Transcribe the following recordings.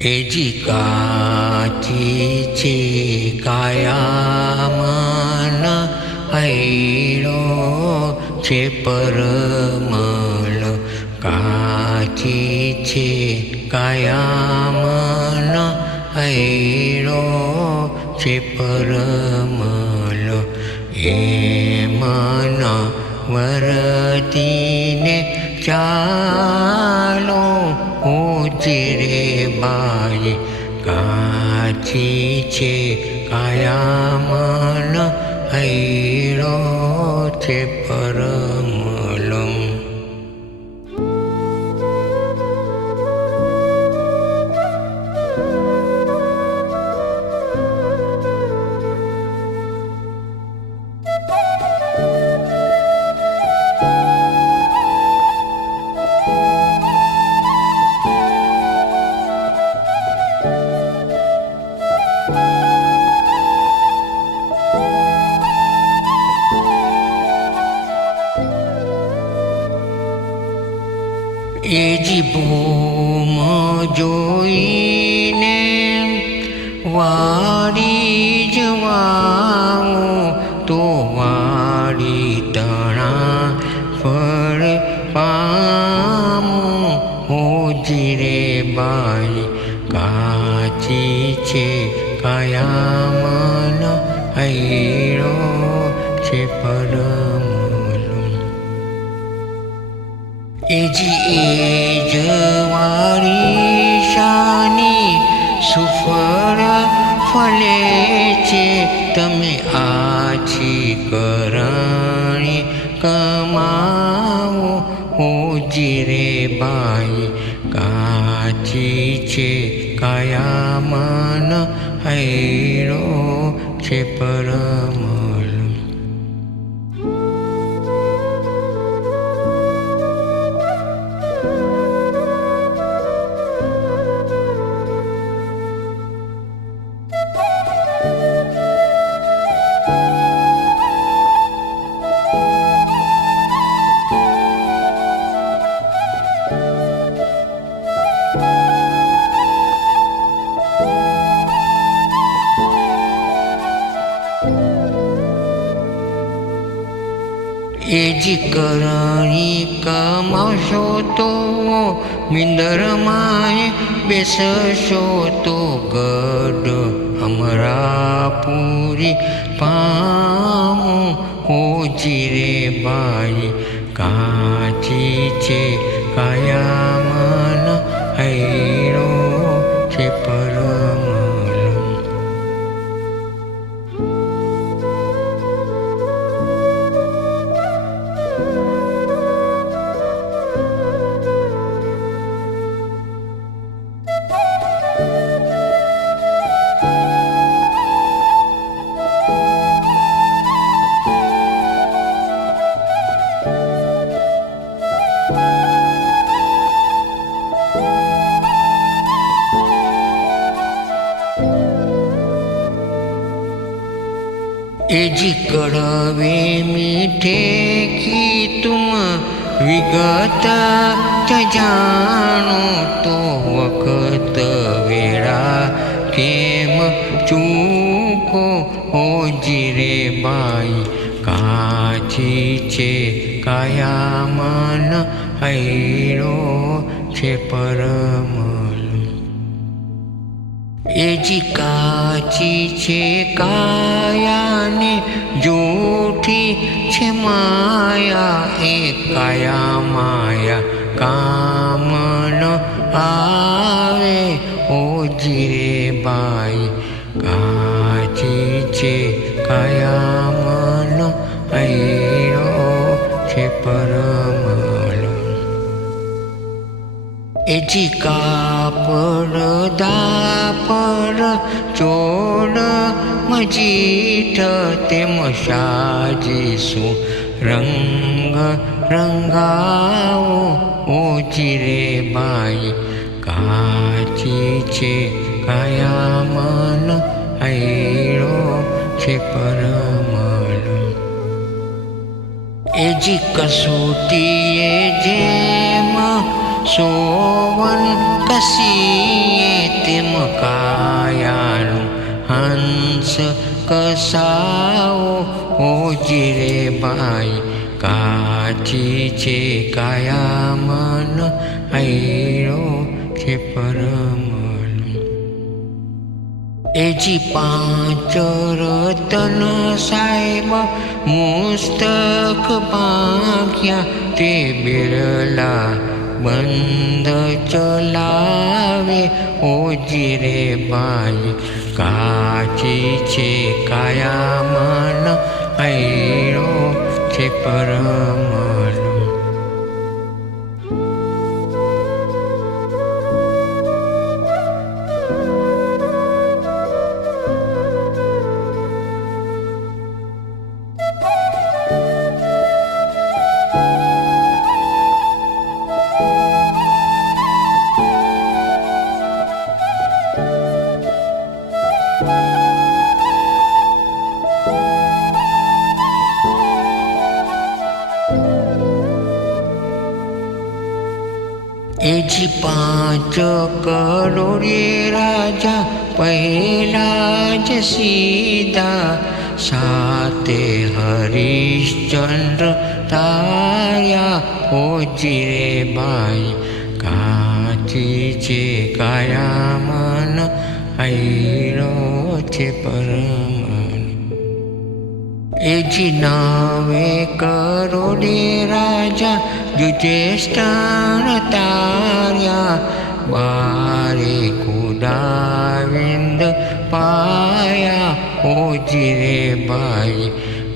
એજી કાચી છે કાયામન હૈરો છે પરમલ કાચી છે કાયામન હૈરો છે પરમલ એ મન વરતીને ચાલો ઉચરે બાઈ કાચી છે કાયામન હૈરો છે પરમલમ. એજી ભૂમ જોઈને વાડી જવાઓ તો વાડી તણા ફળ પામું હોજી રે બાઈ કાચી છે કાયામન હૈરો છે પરમલમ. એજી જવારી શાની સુફળ ફલે છે તમે આછી કરણી કમાવો હોજી રે બાઈ કાચી છે કાયામન હૈરો છે પરમલમ. એજી કરણી કમાશો તો મિંદરમાંય બેસશો તો ગઢ અમરા પૂરી પામું હોજી રે બાઈ કાચી છે કાયામન હૈરો છે પરમલમ. એજી કડવે મીઠે કી તુમ વિગત જાણો તો વખત વેળા કેમ ચૂકો હોજી રે બાઈ કાચી છે કાયામન હૈરો છે પરમલમ. એજી કાચી છે કાયાને જૂઠી છે માયા એ કાયા માયા કામન આવે હોજી રે બાઈ કાચી છે કાયામન હૈરો છે પરમલમ. એજી કાપડ દાપડ ચોડ મજીઠ તેમ સાજીશું રંગ રંગાવો હોજી રે બાઈ કાચી છે કાયામન હૈરો છે પરમલમ. એજી કસોટીએ જેમ સોવન કસીએ તેમ કાયાનું હંસ કસાઓ હોજી રે ભાઈ કાચી છે કાયા મન આયરો છે પરમન એજી પાંચ રતન સાહેબ મુસ્તક પાંખ્યા તે બિરલા બંધ ચલાવે ઓજી રે ભાઈ કાચી છે કાયા મન આયરો છે પરમન એજી પાંચ કરોડે રાજા પહેલા જ સીધા સાતે હરિશ્ચંદ્ર તાર્યા હોજી રે ભાઈ કાચી છે કાયા મન આયરો છે પરમન એજી નવે કરોડે રાજા યુધિષ્ઠિર તાર્યા બારે કુદાવિંદ પાયા હોજી રે ભાઈ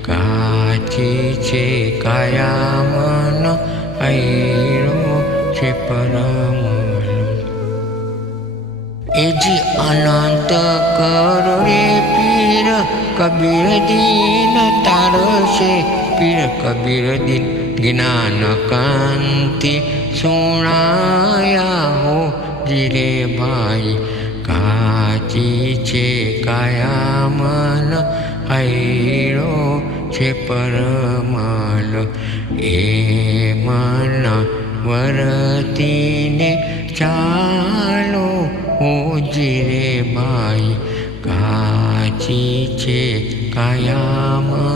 કાચી છે કાયા મન આયરો છે પરમન એજી અનંત કરોડે પીર કબીર દીન તારશે પીર કબીર દીન જ્ઞાન કાંતિ સુણાયા હો જીરે ભાઈ કાચી છે કાયા મન આયરો છે પરમલ એ મન વરતીને ચાલો હો જીરે ભાઈ કાચી છે કાયા મન